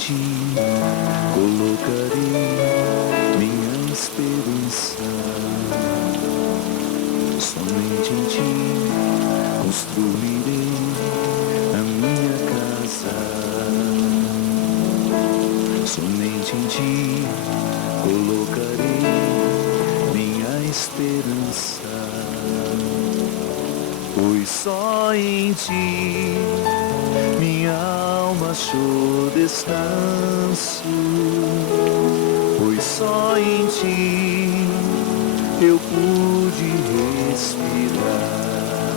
Ti colocarei minha esperança. Somente em Ti construirei a minha casa. Somente em Ti colocarei minha esperança. Pois só em Ti minha alma achou descanso. Pois só em Ti eu pude respirar.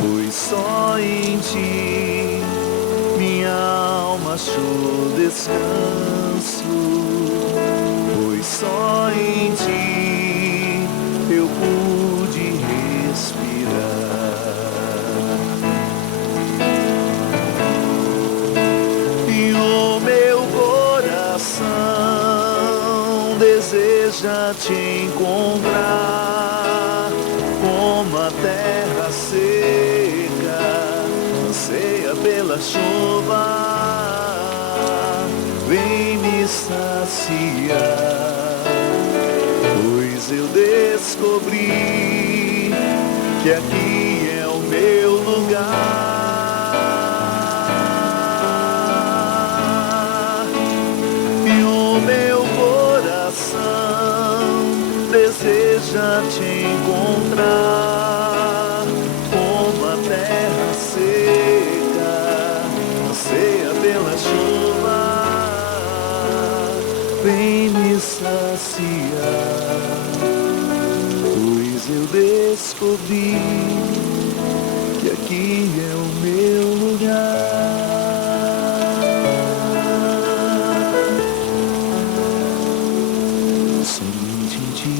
Pois só em Ti minha alma achou descanso. Pois só em Ti eu pude respirar. E o meu coração deseja Te encontrar, como a terra seca anseia pela chuva. Vem me saciar, pois eu descobri que aqui é o meu lugar. E o meu coração deseja Te encontrar, como a terra seca anseia pela chuva. Vem me saciar, pois eu descobri que aqui é o meu lugar. Somente em Ti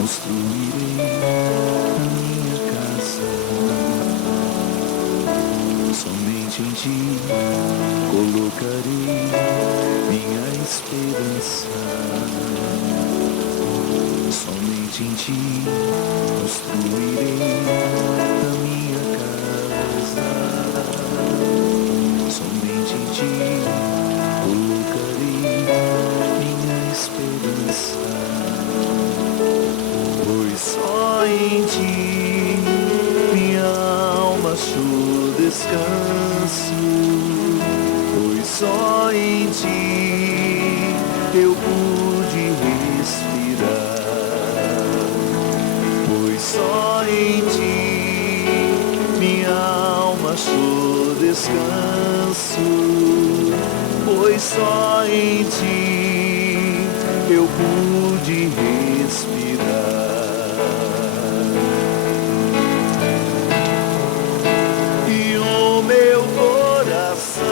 construirei a minha casa. Somente em Ti colocarei minha esperança. Somente em Ti construirei a minha casa. Somente em Ti colocarei minha esperança. Pois só em Ti minha alma achou descanso. Pois só em Ti eu pude respirar. Pois só em Ti minha alma achou descanso. Pois só em Ti eu pude respirar. E o meu coração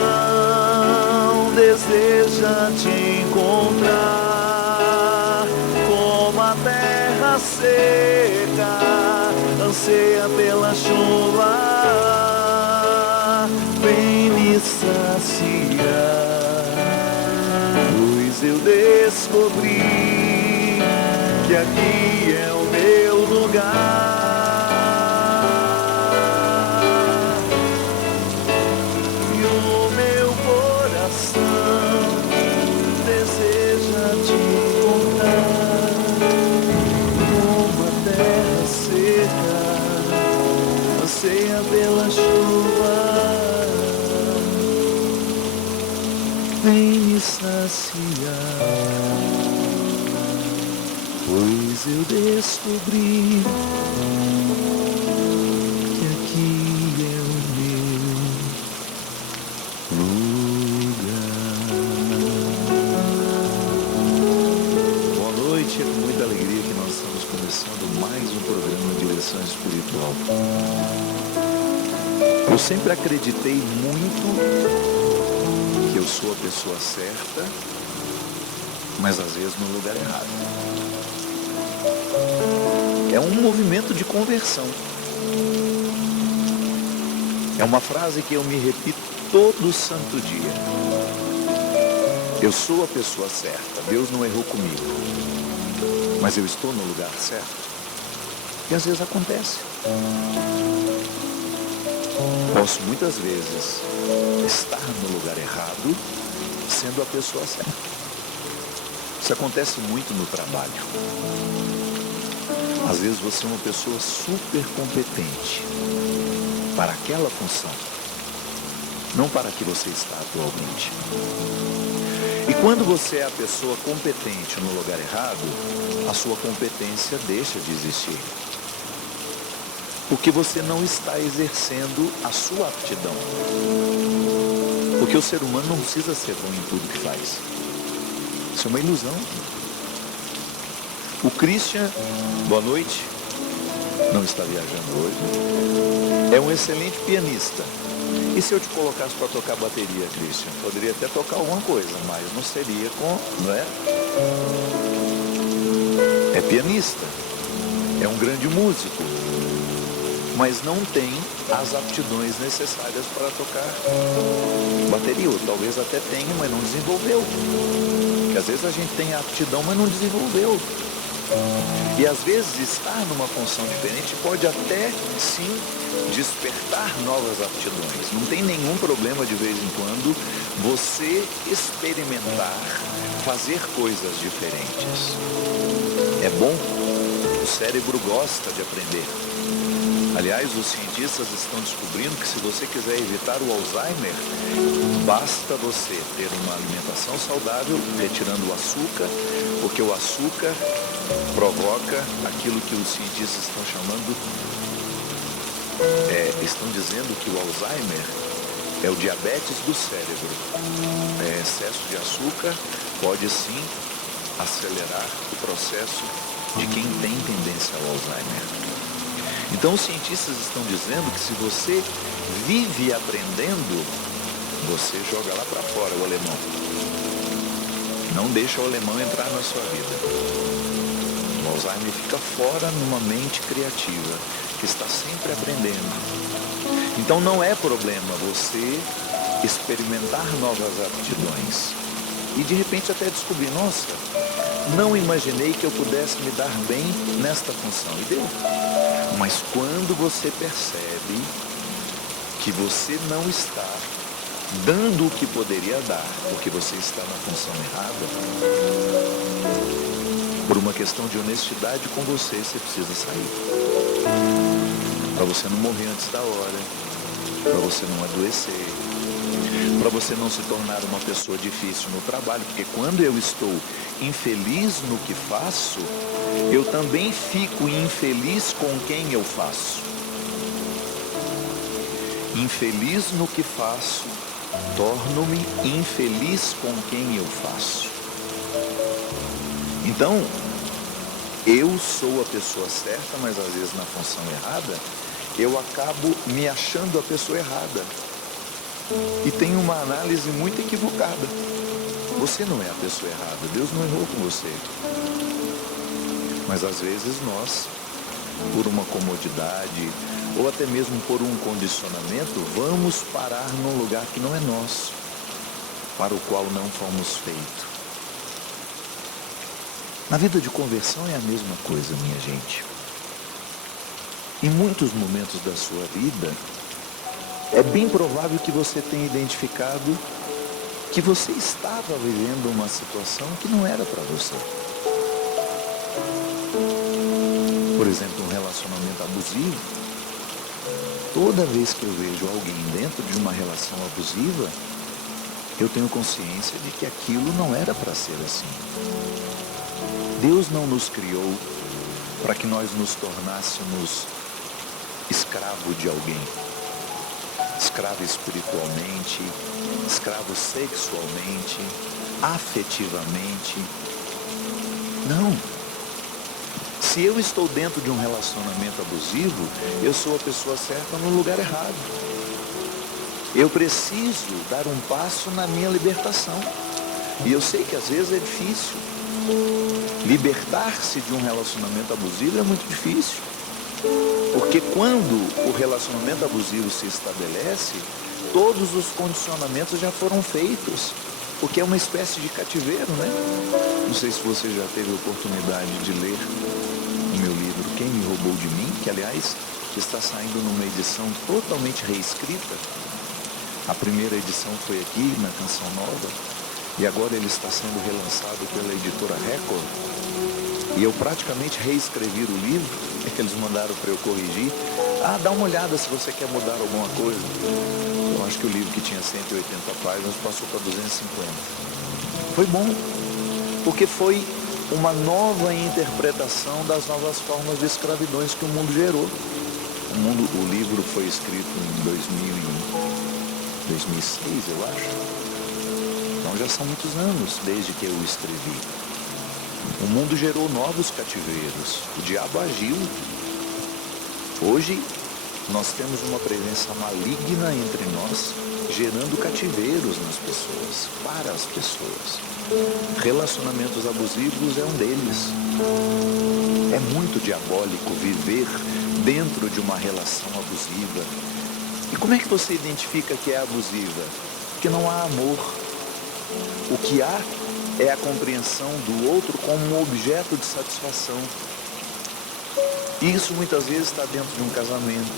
deseja Te encontrar, como a terra seca anseia pela chuva. Vem me saciar, pois eu descobri que aqui é o meu lugar. E o meu coração deseja Te encontrar, como a terra seca anseia pela chuva. Vem me saciar, pois eu descobri que aqui é o meu lugar. Boa noite, é com muita alegria que nós estamos começando mais um programa de lição espiritual. Eu sempre acreditei muito que eu sou a pessoa certa, mas às vezes no lugar errado. É um movimento de conversão. É uma frase que eu me repito todo santo dia. Eu sou a pessoa certa, Deus não errou comigo, mas eu estou no lugar certo. E às vezes acontece. Posso muitas vezes estar no lugar errado, sendo a pessoa certa. Isso acontece muito no trabalho. Às vezes você é uma pessoa super competente para aquela função, não para a que você está atualmente. E quando você é a pessoa competente no lugar errado, a sua competência deixa de existir. Porque você não está exercendo a sua aptidão. Porque o ser humano não precisa ser bom em tudo que faz. Isso é uma ilusão. O Christian, boa noite, não está viajando hoje, é um excelente pianista. E se eu te colocasse para tocar bateria, Christian? Poderia até tocar alguma coisa, mas não seria não é? É pianista, é um grande músico, mas não tem as aptidões necessárias para tocar bateria. Ou talvez até tenha, mas não desenvolveu. Porque às vezes a gente tem a aptidão, mas não desenvolveu. E às vezes estar numa função diferente pode até sim despertar novas aptidões. Não tem nenhum problema de vez em quando você experimentar, fazer coisas diferentes. É bom, o cérebro gosta de aprender. Aliás, os cientistas estão descobrindo que se você quiser evitar o Alzheimer, basta você ter uma alimentação saudável, retirando o açúcar, porque o açúcar provoca aquilo que os cientistas estão chamando, estão dizendo que o Alzheimer é o diabetes do cérebro. Excesso de açúcar pode sim acelerar o processo de quem tem tendência ao Alzheimer. Então os cientistas estão dizendo que se você vive aprendendo, você joga lá para fora o alemão. Não deixa o alemão entrar na sua vida. O Alzheimer fica fora numa mente criativa, que está sempre aprendendo. Então não é problema você experimentar novas aptidões. E de repente até descobrir, nossa, não imaginei que eu pudesse me dar bem nesta função. E deu. Mas quando você percebe que você não está dando o que poderia dar, porque você está na função errada, por uma questão de honestidade com você, você precisa sair. Para você não morrer antes da hora, para você não adoecer, para você não se tornar uma pessoa difícil no trabalho, porque quando eu estou infeliz no que faço, eu também fico infeliz com quem eu faço. Infeliz no que faço, torno-me infeliz com quem eu faço. Então, eu sou a pessoa certa, mas às vezes na função errada, eu acabo me achando a pessoa errada. E tenho uma análise muito equivocada. Você não é a pessoa errada, Deus não errou com você. Mas às vezes nós, por uma comodidade, ou até mesmo por um condicionamento, vamos parar num lugar que não é nosso, para o qual não fomos feitos. Na vida de conversão é a mesma coisa, minha gente. Em muitos momentos da sua vida, é bem provável que você tenha identificado que você estava vivendo uma situação que não era para você. Por exemplo, um relacionamento abusivo. Toda vez que eu vejo alguém dentro de uma relação abusiva, eu tenho consciência de que aquilo não era para ser assim. Deus não nos criou para que nós nos tornássemos escravo de alguém. Escravo espiritualmente, escravo sexualmente, afetivamente. Não. Se eu estou dentro de um relacionamento abusivo, eu sou a pessoa certa no lugar errado. Eu preciso dar um passo na minha libertação. E eu sei que às vezes é difícil. Libertar-se de um relacionamento abusivo é muito difícil. Porque quando o relacionamento abusivo se estabelece, todos os condicionamentos já foram feitos. Porque é uma espécie de cativeiro, né? Não sei se você já teve a oportunidade de ler o meu livro Quem Me Roubou de Mim, que aliás está saindo numa edição totalmente reescrita. A primeira edição foi aqui, na Canção Nova, e agora ele está sendo relançado pela editora Record. E eu praticamente reescrevi o livro, eles mandaram para eu corrigir. Dá uma olhada se você quer mudar alguma coisa. Eu acho que o livro que tinha 180 páginas passou para 250. Foi bom, porque foi uma nova interpretação das novas formas de escravidões que o mundo gerou. O livro foi escrito em 2006, eu acho. Então já são muitos anos desde que eu o escrevi. O mundo gerou novos cativeiros. O diabo agiu. Hoje nós temos uma presença maligna entre nós, gerando cativeiros nas pessoas, para as pessoas. Relacionamentos abusivos é um deles. É muito diabólico viver dentro de uma relação abusiva. E como é que você identifica que é abusiva? Porque não há amor. O que há é a compreensão do outro como um objeto de satisfação. Isso muitas vezes está dentro de um casamento,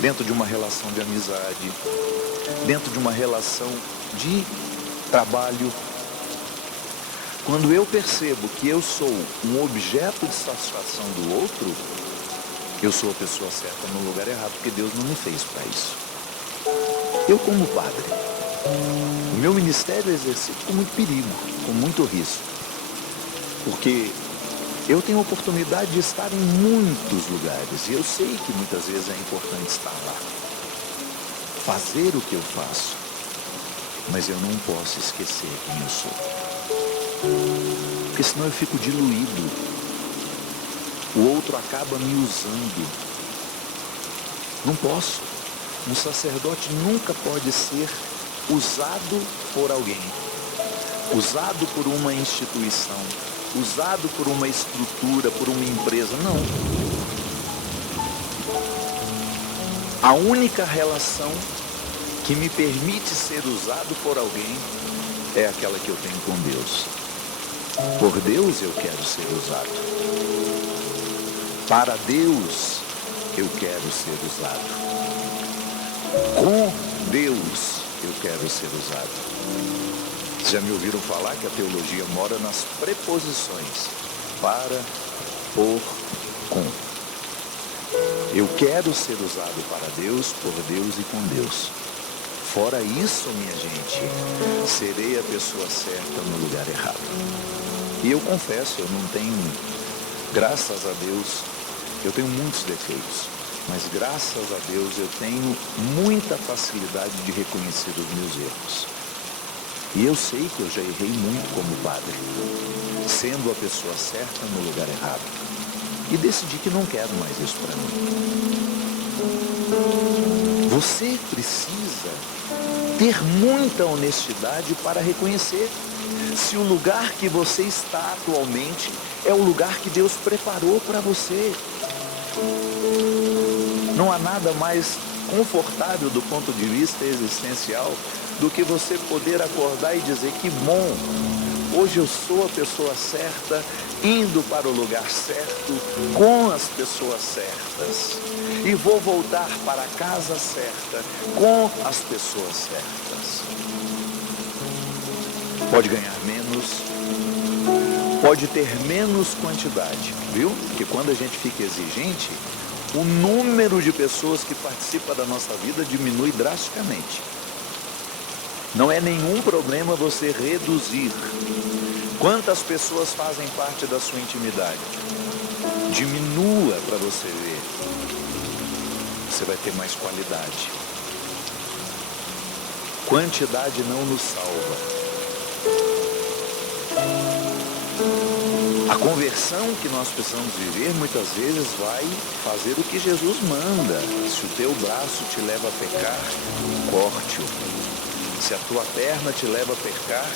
dentro de uma relação de amizade, dentro de uma relação de trabalho. Quando eu percebo que eu sou um objeto de satisfação do outro, eu sou a pessoa certa no lugar errado, porque Deus não me fez para isso. Eu, como padre, o meu ministério é exercido com muito perigo, com muito risco, porque eu tenho a oportunidade de estar em muitos lugares e eu sei que muitas vezes é importante estar lá, fazer o que eu faço, mas eu não posso esquecer quem eu sou, porque senão eu fico diluído, o outro acaba me usando. Não posso. Um sacerdote nunca pode ser usado por alguém, usado por uma instituição, usado por uma estrutura, por uma empresa. Não. A única relação que me permite ser usado por alguém é aquela que eu tenho com Deus. Por Deus eu quero ser usado. Para Deus eu quero ser usado. Com Deus eu quero ser usado. Já me ouviram falar que a teologia mora nas preposições para, por, com. Eu quero ser usado para Deus, por Deus e com Deus. Fora isso, minha gente, serei a pessoa certa no lugar errado. E eu confesso, eu não tenho, graças a Deus, eu tenho muitos defeitos, mas graças a Deus eu tenho muita facilidade de reconhecer os meus erros. E eu sei que eu já errei muito como padre, sendo a pessoa certa no lugar errado. E decidi que não quero mais isso para mim. Você precisa ter muita honestidade para reconhecer se o lugar que você está atualmente é o lugar que Deus preparou para você. Não há nada mais confortável do ponto de vista existencial do que você poder acordar e dizer que bom, hoje eu sou a pessoa certa, indo para o lugar certo, com as pessoas certas. E vou voltar para a casa certa, com as pessoas certas. Pode ganhar menos, pode ter menos quantidade, viu? Porque quando a gente fica exigente, o número de pessoas que participa da nossa vida diminui drasticamente. Não é nenhum problema você reduzir. Quantas pessoas fazem parte da sua intimidade? Diminua para você ver. Você vai ter mais qualidade. Quantidade não nos salva. A conversão que nós precisamos viver muitas vezes vai fazer o que Jesus manda. Se o teu braço te leva a pecar, corte-o. Se a tua perna te leva a pecar,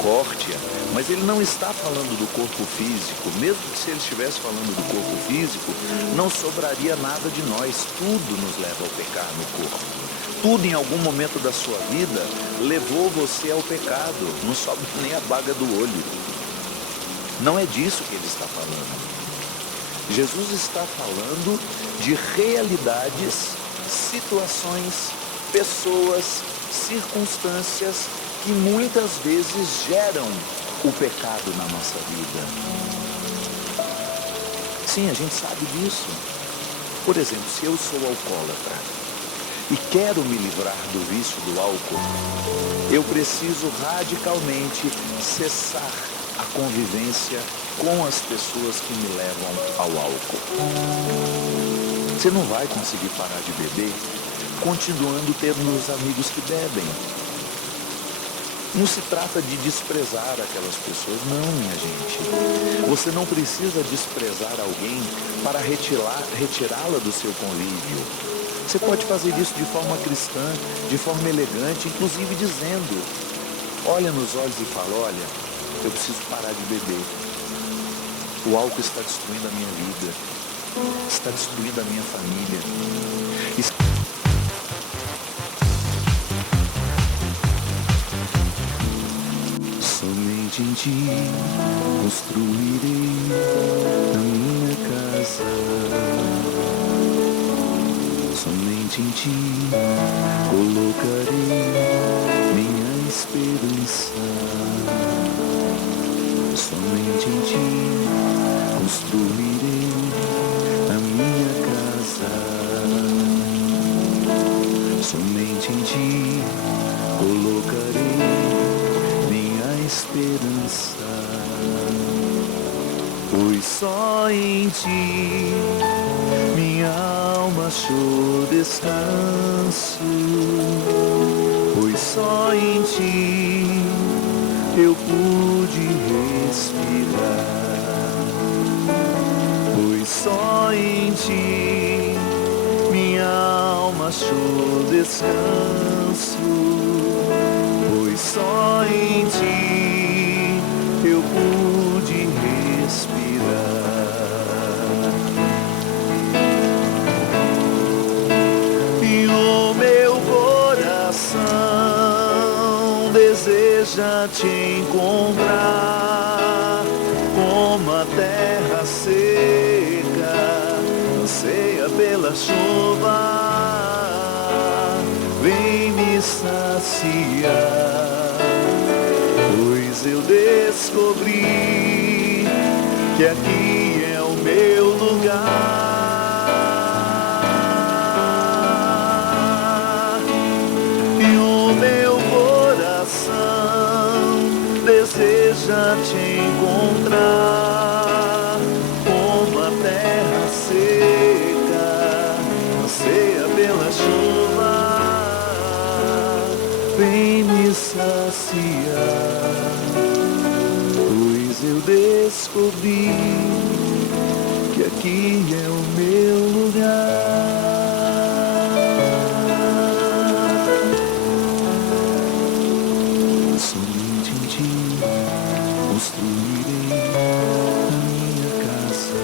corte-a. Mas ele não está falando do corpo físico. Mesmo que se ele estivesse falando do corpo físico, não sobraria nada de nós. Tudo nos leva ao pecar no corpo. Tudo em algum momento da sua vida levou você ao pecado. Não sobra nem a baga do olho. Não é disso que ele está falando. Jesus está falando de realidades, situações, pessoas, circunstâncias que muitas vezes geram o pecado na nossa vida. Sim, a gente sabe disso. Por exemplo, se eu sou alcoólatra e quero me livrar do vício do álcool, eu preciso radicalmente cessar a convivência com as pessoas que me levam ao álcool. Você não vai conseguir parar de beber continuando tendo os amigos que bebem. Não se trata de desprezar aquelas pessoas, não, minha gente. Você não precisa desprezar alguém para retirá-la do seu convívio. Você pode fazer isso de forma cristã, de forma elegante, inclusive dizendo, olha nos olhos e fala, olha, eu preciso parar de beber. O álcool está destruindo a minha vida, está destruindo a minha família. Somente em ti construirei a minha casa. Somente em ti colocarei minha esperança. Somente em ti construirei a minha casa. Somente em ti colocarei minha esperança. Pois só em ti minha alma achou descanso, pois só em ti eu pude respirar, pois só em ti minha alma achou descanso, pois só em ti eu pude respirar. Deseja te encontrar como a terra seca anseia pela chuva. Vem me saciar, pois eu descobri que aqui é o meu lugar. Deseja te encontrar como a terra seca anseia pela chuva. Vem me saciar, pois eu descobri que aqui é o meu lugar. Construirei a minha casa.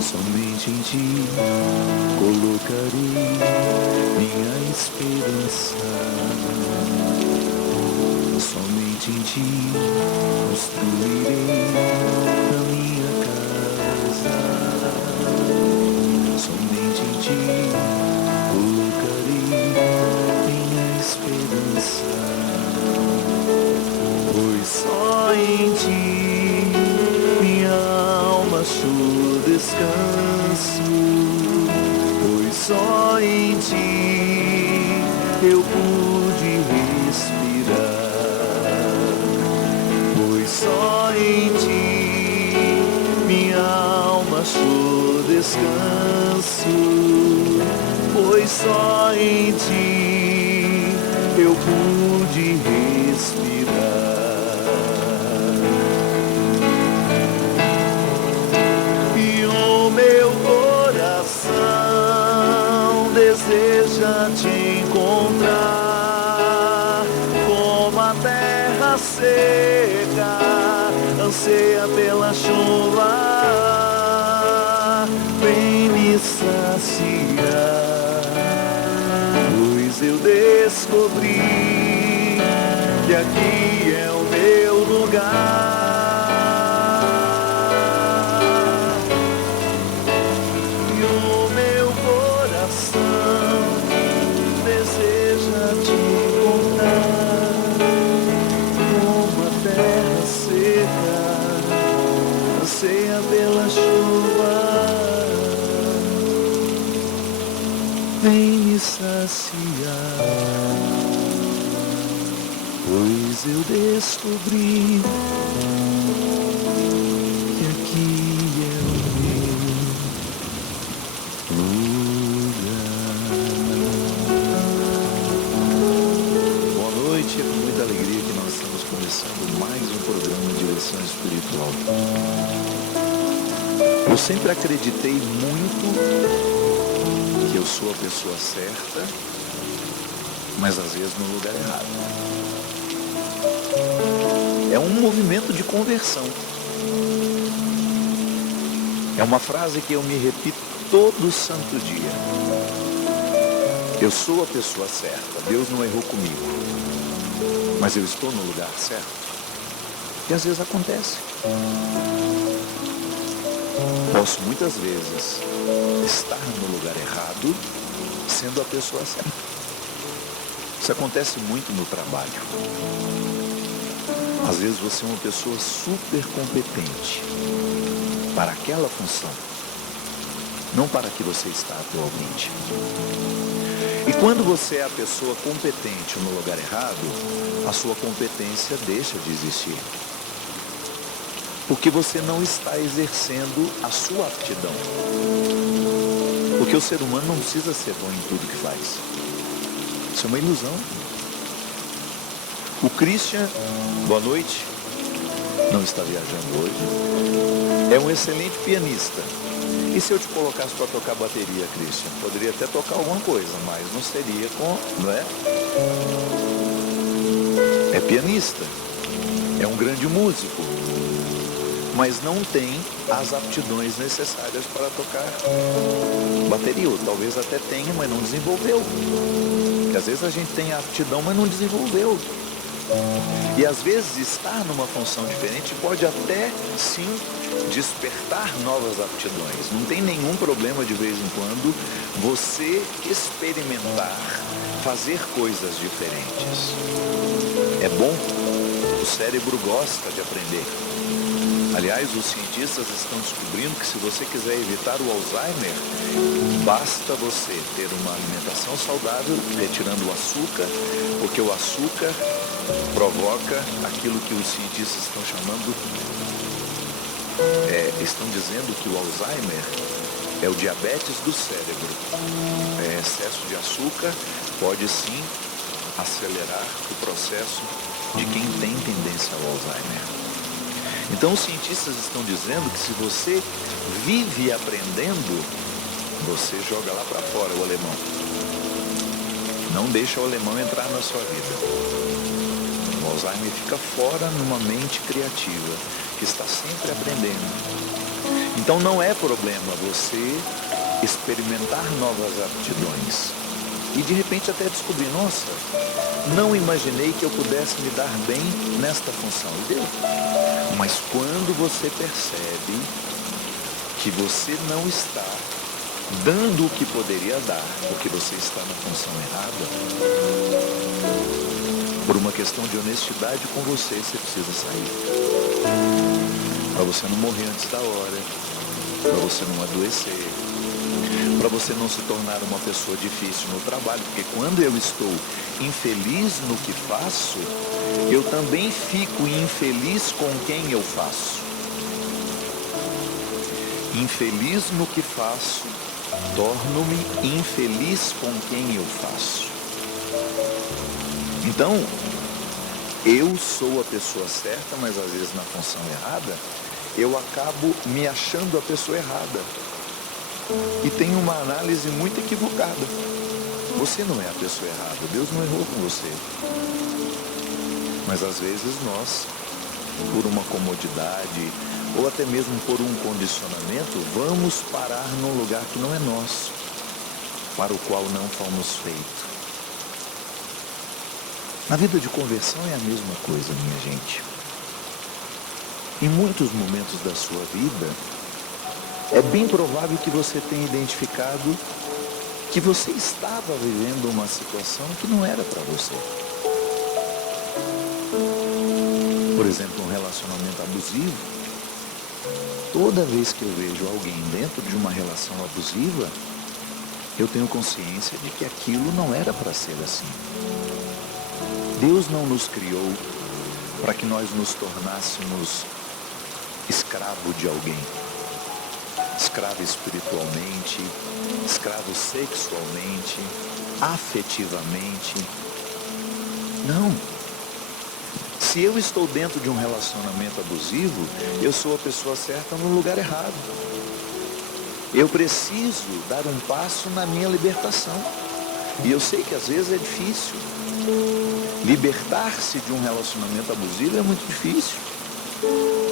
Somente em ti colocarei minha esperança. Somente em ti construirei a minha casa. Somente em ti colocarei minha esperança. Pois só em ti minha alma achou descanso, pois só em ti eu pude respirar, pois só em ti minha alma achou descanso, pois só em ti eu pude respirar. Deseja te encontrar como a terra seca anseia pela chuva. Vem me saciar, pois eu descobri que aqui é o meu lugar. o meu coração deseja te encontrar, como a terra seca anseia pela chuva. Vem me saciar, pois eu descobri que aqui é o meu lugar. Boa noite, é com muita alegria que nós estamos começando mais um programa de lição espiritual. Eu sempre acreditei muito que eu sou a pessoa certa, mas às vezes no lugar errado. É um movimento de conversão. É uma frase que eu me repito todo santo dia. Eu sou a pessoa certa, Deus não errou comigo, mas eu estou no lugar certo. E às vezes acontece. Posso muitas vezes estar no lugar errado, sendo a pessoa certa. Isso acontece muito no trabalho. Às vezes você é uma pessoa super competente para aquela função, não para a que você está atualmente. E quando você é a pessoa competente no lugar errado, a sua competência deixa de existir. Porque você não está exercendo a sua aptidão. Porque o ser humano não precisa ser bom em tudo que faz. Isso é uma ilusão. O Christian, boa noite, não está viajando hoje, é um excelente pianista. E se eu te colocasse para tocar bateria, Christian? Poderia até tocar alguma coisa, mas não seria não é? É pianista, é um grande músico, mas não tem as aptidões necessárias para tocar bateria. Ou talvez até tenha, mas não desenvolveu. Porque às vezes a gente tem a aptidão, mas não desenvolveu. E às vezes estar numa função diferente pode até sim despertar novas aptidões. Não tem nenhum problema de vez em quando você experimentar, fazer coisas diferentes. É bom, o cérebro gosta de aprender. Aliás, os cientistas estão descobrindo que se você quiser evitar o Alzheimer, basta você ter uma alimentação saudável, retirando o açúcar, porque o açúcar provoca aquilo que os cientistas estão chamando, estão dizendo que o Alzheimer é o diabetes do cérebro. Excesso de açúcar pode sim acelerar o processo de quem tem tendência ao Alzheimer. Então os cientistas estão dizendo que se você vive aprendendo, você joga lá para fora o alemão. Não deixa o alemão entrar na sua vida. O Alzheimer fica fora numa mente criativa, que está sempre aprendendo. Então não é problema você experimentar novas aptidões. E de repente até descobrir, nossa, não imaginei que eu pudesse me dar bem nesta função. E deu. Mas quando você percebe que você não está dando o que poderia dar, porque você está na função errada, por uma questão de honestidade com você, você precisa sair. Para você não morrer antes da hora, para você não adoecer, para você não se tornar uma pessoa difícil no trabalho, porque quando eu estou infeliz no que faço, eu também fico infeliz com quem eu faço. Infeliz no que faço, torno-me infeliz com quem eu faço. Então, eu sou a pessoa certa, mas às vezes na função errada, eu acabo me achando a pessoa errada. E tem uma análise muito equivocada. Você não é a pessoa errada, Deus não errou com você. Mas às vezes nós, por uma comodidade, ou até mesmo por um condicionamento, vamos parar num lugar que não é nosso, para o qual não fomos feitos. Na vida de conversão é a mesma coisa, minha gente. Em muitos momentos da sua vida, é bem provável que você tenha identificado que você estava vivendo uma situação que não era para você. Por exemplo, um relacionamento abusivo. Toda vez que eu vejo alguém dentro de uma relação abusiva, eu tenho consciência de que aquilo não era para ser assim. Deus não nos criou para que nós nos tornássemos escravo de alguém. Escravo espiritualmente, escravo sexualmente, afetivamente. Não. Se eu estou dentro de um relacionamento abusivo, eu sou a pessoa certa no lugar errado. Eu preciso dar um passo na minha libertação. E eu sei que às vezes é difícil. Libertar-se de um relacionamento abusivo é muito difícil.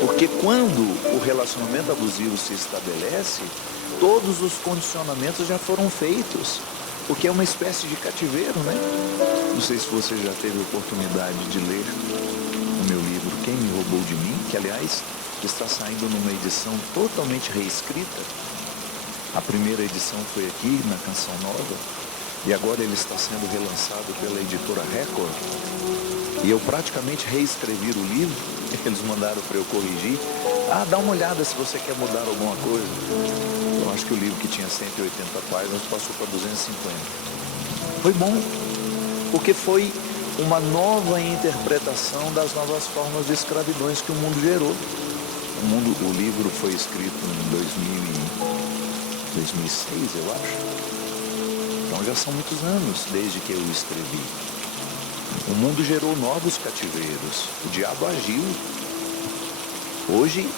Porque quando o relacionamento abusivo se estabelece, todos os condicionamentos já foram feitos. Porque é uma espécie de cativeiro, né? Não sei se você já teve a oportunidade de ler o meu livro Quem Me Roubou de Mim, que aliás está saindo numa edição totalmente reescrita. A primeira edição foi aqui na Canção Nova e agora ele está sendo relançado pela editora Record. E eu praticamente reescrevi o livro, eles mandaram para eu corrigir. Dá uma olhada se você quer mudar alguma coisa. Eu acho que o livro que tinha 180 páginas passou para 250. Foi bom, porque foi uma nova interpretação das novas formas de escravidões que o mundo gerou. O livro foi escrito em 2006, eu acho. Então já são muitos anos desde que eu o escrevi. O mundo gerou novos cativeiros. O diabo agiu. Hoje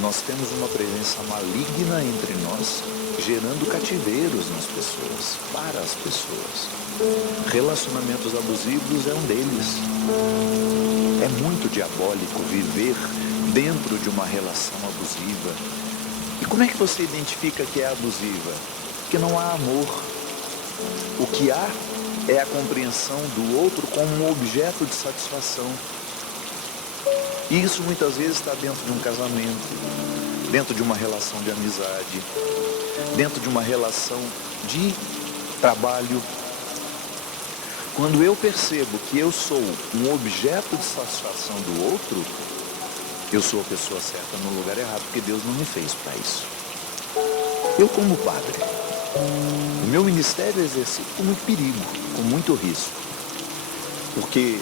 nós temos uma presença maligna entre nós, gerando cativeiros nas pessoas, para as pessoas. Relacionamentos abusivos é um deles. É muito diabólico viver dentro de uma relação abusiva. E como é que você identifica que é abusiva? Porque não há amor. O que há é a compreensão do outro como um objeto de satisfação. E isso muitas vezes está dentro de um casamento, dentro de uma relação de amizade, dentro de uma relação de trabalho. Quando eu percebo que eu sou um objeto de satisfação do outro, eu sou a pessoa certa no lugar errado, porque Deus não me fez para isso. Eu, como padre, o meu ministério é exercido com muito perigo, com muito risco, porque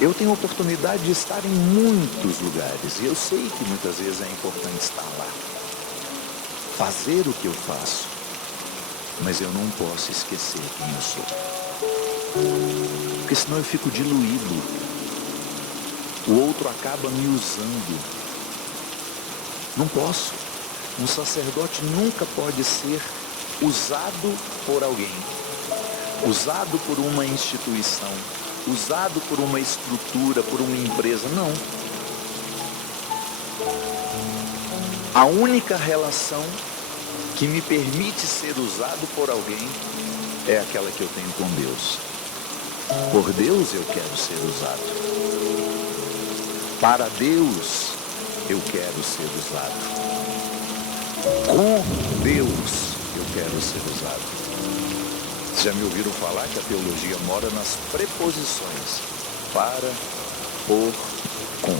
eu tenho a oportunidade de estar em muitos lugares e eu sei que muitas vezes é importante estar lá, fazer o que eu faço, mas eu não posso esquecer quem eu sou, porque senão eu fico diluído, o outro acaba me usando. Não posso. Um sacerdote nunca pode ser usado por alguém, usado por uma instituição, usado por uma estrutura, por uma empresa, não. A única relação que me permite ser usado por alguém é aquela que eu tenho com Deus. Por Deus eu quero ser usado. Para Deus eu quero ser usado. Com Deus eu quero ser usado. Vocês já me ouviram falar que a teologia mora nas preposições para, por, com.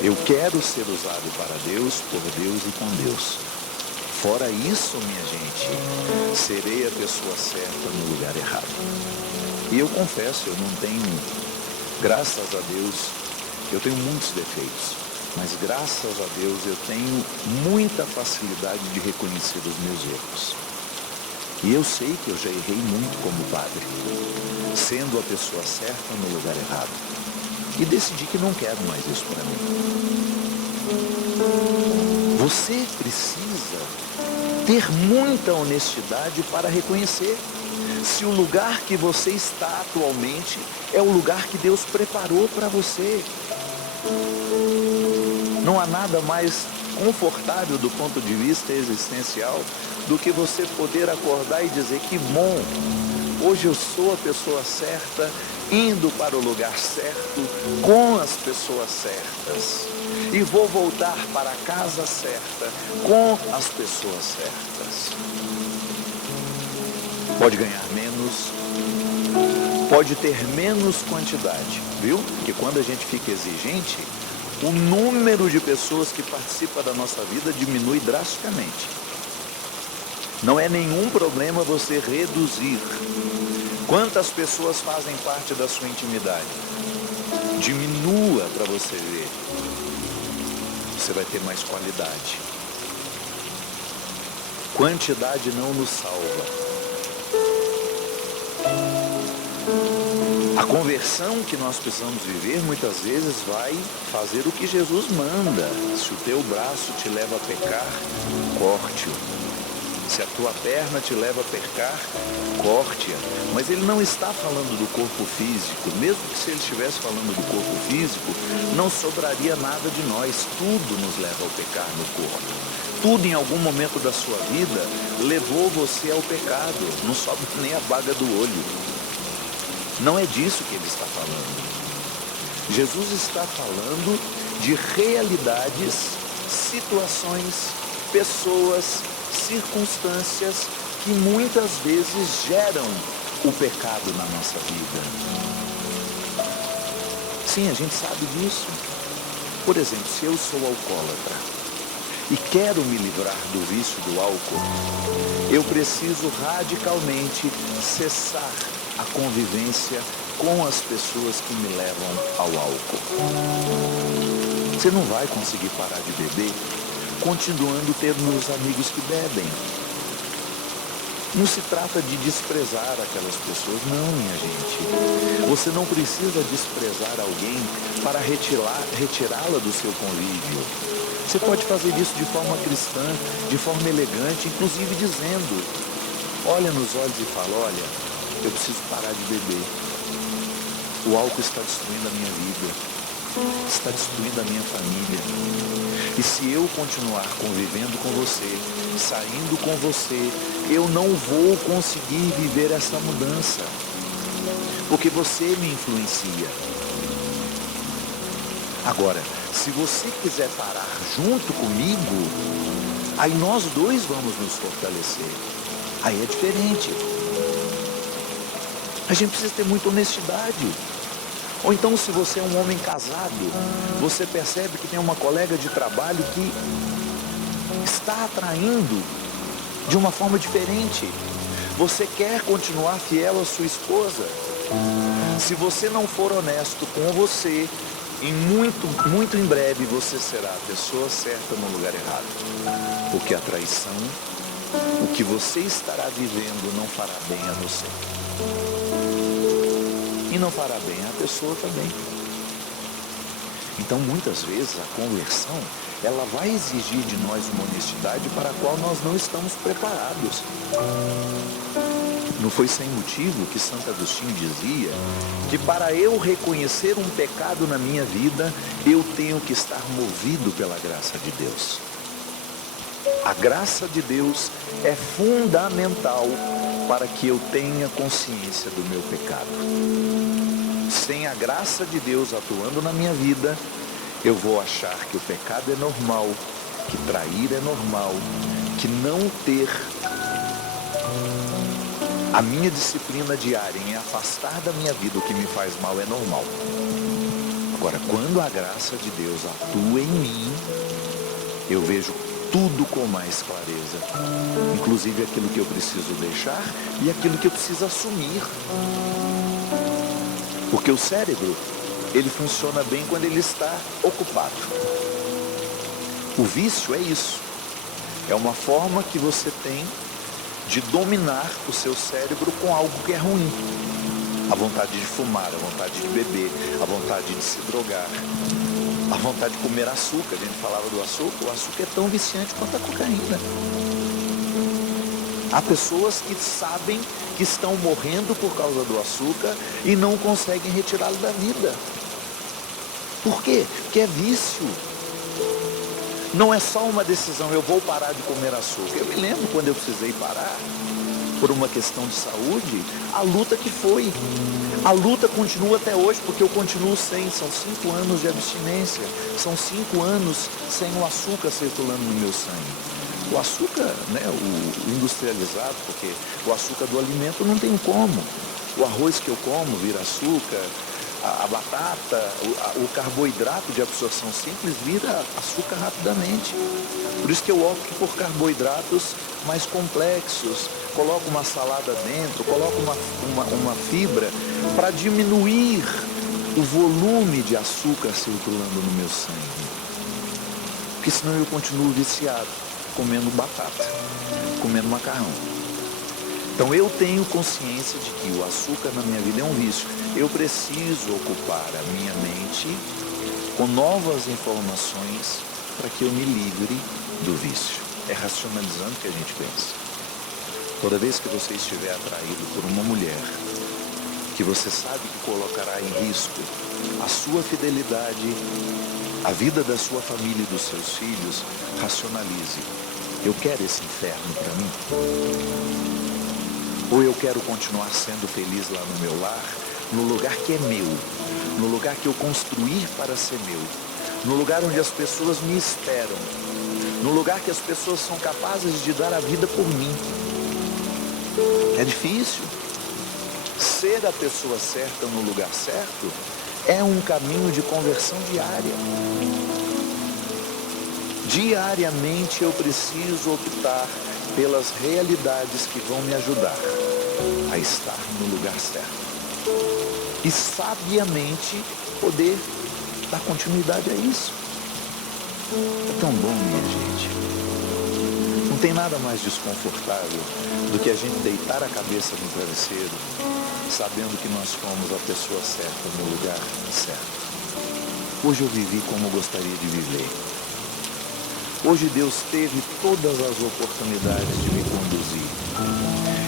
Eu quero ser usado para Deus, por Deus e com Deus. Fora isso, minha gente, serei a pessoa certa no lugar errado. E eu confesso, eu não tenho, graças a Deus, eu tenho muitos defeitos, mas graças a Deus eu tenho muita facilidade de reconhecer os meus erros. E eu sei que eu já errei muito como padre, sendo a pessoa certa no lugar errado. E decidi que não quero mais isso para mim. Você precisa ter muita honestidade para reconhecer se o lugar que você está atualmente é o lugar que Deus preparou para você. Não há nada mais confortável do ponto de vista existencial do que você poder acordar e dizer que bom, hoje eu sou a pessoa certa, indo para o lugar certo, com as pessoas certas. e vou voltar para a casa certa, com as pessoas certas. Pode ganhar menos, pode ter menos quantidade, viu? Porque quando a gente fica exigente, o número de pessoas que participa da nossa vida diminui drasticamente. Não é nenhum problema você reduzir. Quantas pessoas fazem parte da sua intimidade? Diminua para você ver. Você vai ter mais qualidade. Quantidade não nos salva. A conversão que nós precisamos viver muitas vezes vai fazer o que Jesus manda. Se o teu braço te leva a pecar, corte-o. Se a tua perna te leva a pecar, corte-a. Mas ele não está falando do corpo físico. Mesmo que se ele estivesse falando do corpo físico, não sobraria nada de nós. Tudo nos leva ao pecar no corpo. Tudo em algum momento da sua vida levou você ao pecado. Não sobra nem a baga do olho. Não é disso que ele está falando. Jesus está falando de realidades, situações, pessoas, circunstâncias que muitas vezes geram o pecado na nossa vida. Sim, a gente sabe disso. Por exemplo, se eu sou alcoólatra e quero me livrar do vício do álcool, eu preciso radicalmente cessar a convivência com as pessoas que me levam ao álcool. Você não vai conseguir parar de beber continuando tendo os amigos que bebem. Não se trata de desprezar aquelas pessoas, não, minha gente. Você não precisa desprezar alguém para retirá-la do seu convívio. Você pode fazer isso de forma cristã, de forma elegante, inclusive dizendo, olha nos olhos e fala, olha, eu preciso parar de beber. O álcool está destruindo a minha vida, está destruindo a minha família. E se eu continuar convivendo com você, saindo com você, eu não vou conseguir viver essa mudança. Porque você me influencia. Agora, se você quiser parar junto comigo, aí nós dois vamos nos fortalecer. Aí é diferente. A gente precisa ter muita honestidade. Ou então, se você é um homem casado, você percebe que tem uma colega de trabalho que está atraindo de uma forma diferente. Você quer continuar fiel à sua esposa? Se você não for honesto com você, muito em breve você será a pessoa certa no lugar errado. Porque a traição, o que você estará vivendo não fará bem a você. E não fará bem a pessoa também. Então, muitas vezes, a conversão, ela vai exigir de nós uma honestidade para a qual nós não estamos preparados. Não foi sem motivo que Santo Agostinho dizia que para eu reconhecer um pecado na minha vida, eu tenho que estar movido pela graça de Deus. A graça de Deus é fundamental para que eu tenha consciência do meu pecado. Sem a graça de Deus atuando na minha vida, eu vou achar que o pecado é normal, que trair é normal, que não ter a minha disciplina diária em afastar da minha vida o que me faz mal é normal. Agora, quando a graça de Deus atua em mim, eu vejo tudo com mais clareza, inclusive aquilo que eu preciso deixar e aquilo que eu preciso assumir. Porque o cérebro, ele funciona bem quando ele está ocupado. O vício é isso. É uma forma que você tem de dominar o seu cérebro com algo que é ruim. A vontade de fumar, a vontade de beber, a vontade de se drogar, a vontade de comer açúcar. A gente falava do açúcar, o açúcar é tão viciante quanto a cocaína. Há pessoas que sabem que estão morrendo por causa do açúcar e não conseguem retirá-lo da vida. Por quê? Porque é vício. Não é só uma decisão, eu vou parar de comer açúcar. Eu me lembro quando eu precisei parar. por uma questão de saúde, a luta que foi. A luta continua até hoje, porque eu continuo sem. São 5 anos de abstinência. São 5 anos sem o açúcar circulando no meu sangue. O açúcar, né, o industrializado, porque o açúcar do alimento não tem como. O arroz que eu como vira açúcar, a batata, o carboidrato de absorção simples vira açúcar rapidamente. Por isso que eu opto por carboidratos mais complexos, coloco uma salada dentro, coloco uma fibra para diminuir o volume de açúcar circulando no meu sangue. Porque senão eu continuo viciado, comendo batata, comendo macarrão. Então eu tenho consciência de que o açúcar na minha vida é um vício. Eu preciso ocupar a minha mente com novas informações para que eu me livre do vício. É racionalizando que a gente pensa. Toda vez que você estiver atraído por uma mulher que você sabe que colocará em risco a sua fidelidade, a vida da sua família e dos seus filhos, racionalize. Eu quero esse inferno para mim? Ou eu quero continuar sendo feliz lá no meu lar, no lugar que é meu, no lugar que eu construir para ser meu, no lugar onde as pessoas me esperam, no lugar que as pessoas são capazes de dar a vida por mim. É difícil. Ser a pessoa certa no lugar certo é um caminho de conversão diária. Diariamente eu preciso optar pelas realidades que vão me ajudar a estar no lugar certo. E sabiamente poder dar continuidade a isso. É tão bom, minha gente. Não tem nada mais desconfortável do que a gente deitar a cabeça no travesseiro, sabendo que nós fomos a pessoa certa no lugar certo. Hoje eu vivi como eu gostaria de viver. Hoje Deus teve todas as oportunidades de me conduzir.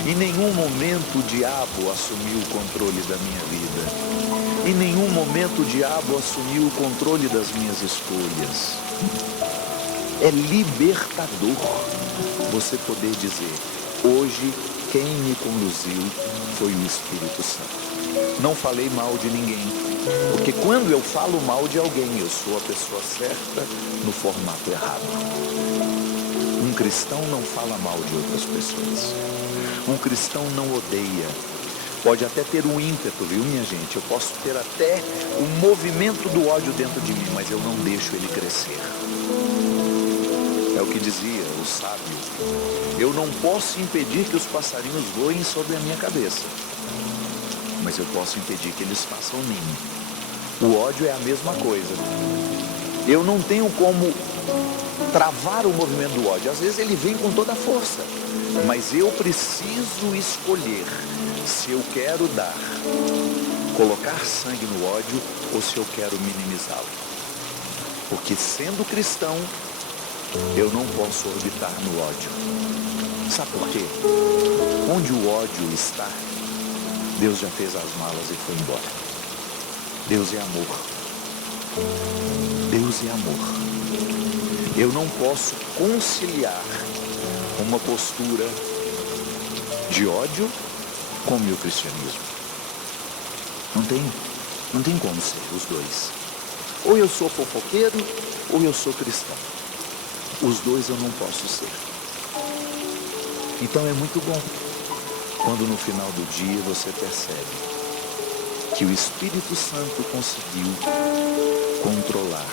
Em nenhum momento o diabo assumiu o controle da minha vida. Em nenhum momento o diabo assumiu o controle das minhas escolhas. É libertador você poder dizer, hoje quem me conduziu foi o Espírito Santo. Não falei mal de ninguém, porque quando eu falo mal de alguém, eu sou a pessoa certa no formato errado. Um cristão não fala mal de outras pessoas. Um cristão não odeia. Pode até ter um ímpeto, viu, minha gente? Eu posso ter até um movimento do ódio dentro de mim, mas eu não deixo ele crescer. É o que dizia o sábio. Eu não posso impedir que os passarinhos voem sobre a minha cabeça, mas eu posso impedir que eles façam ninho. O ódio é a mesma coisa. Eu não tenho como travar o movimento do ódio. Às vezes ele vem com toda a força, mas eu preciso escolher se eu quero colocar sangue no ódio ou se eu quero minimizá-lo. Porque sendo cristão, eu não posso orbitar no ódio. Sabe por quê? Onde o ódio está, Deus já fez as malas e foi embora. Deus é amor. Deus é amor. Eu não posso conciliar uma postura de ódio com o meu cristianismo. Não tem como ser os dois. Ou eu sou fofoqueiro, ou eu sou cristão. Os dois eu não posso ser. Então é muito bom quando no final do dia você percebe que o Espírito Santo conseguiu controlar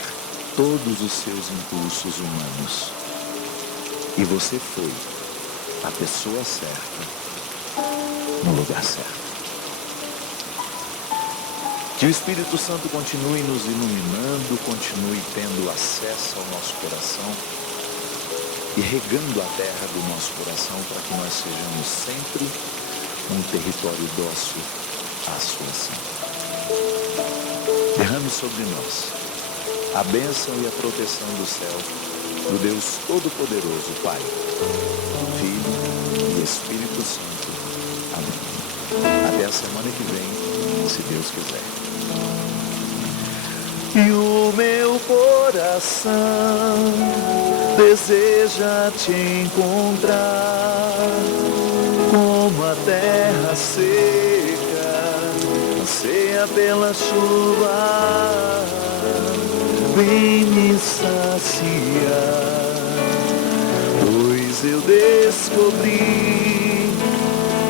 todos os seus impulsos humanos. E você foi a pessoa certa no lugar certo. Que o Espírito Santo continue nos iluminando, continue tendo acesso ao nosso coração e regando a terra do nosso coração para que nós sejamos sempre um território dócil à sua ação. Derrame sobre nós a bênção e a proteção do céu, do Deus Todo-Poderoso, Pai, Filho e Espírito Santo. Amém. Até a semana que vem, se Deus quiser. E o meu coração deseja te encontrar, como terra seca anseia pela chuva, vem me saciar, pois eu descobri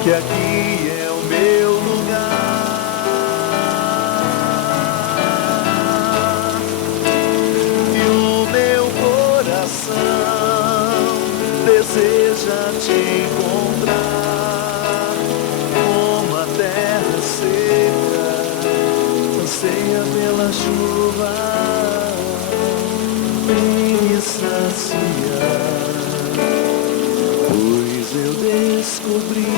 que aqui é o meu lugar, e o meu coração deseja te encontrar, como a terra seca anseia pela chuva, vem me saciar, pois eu descobri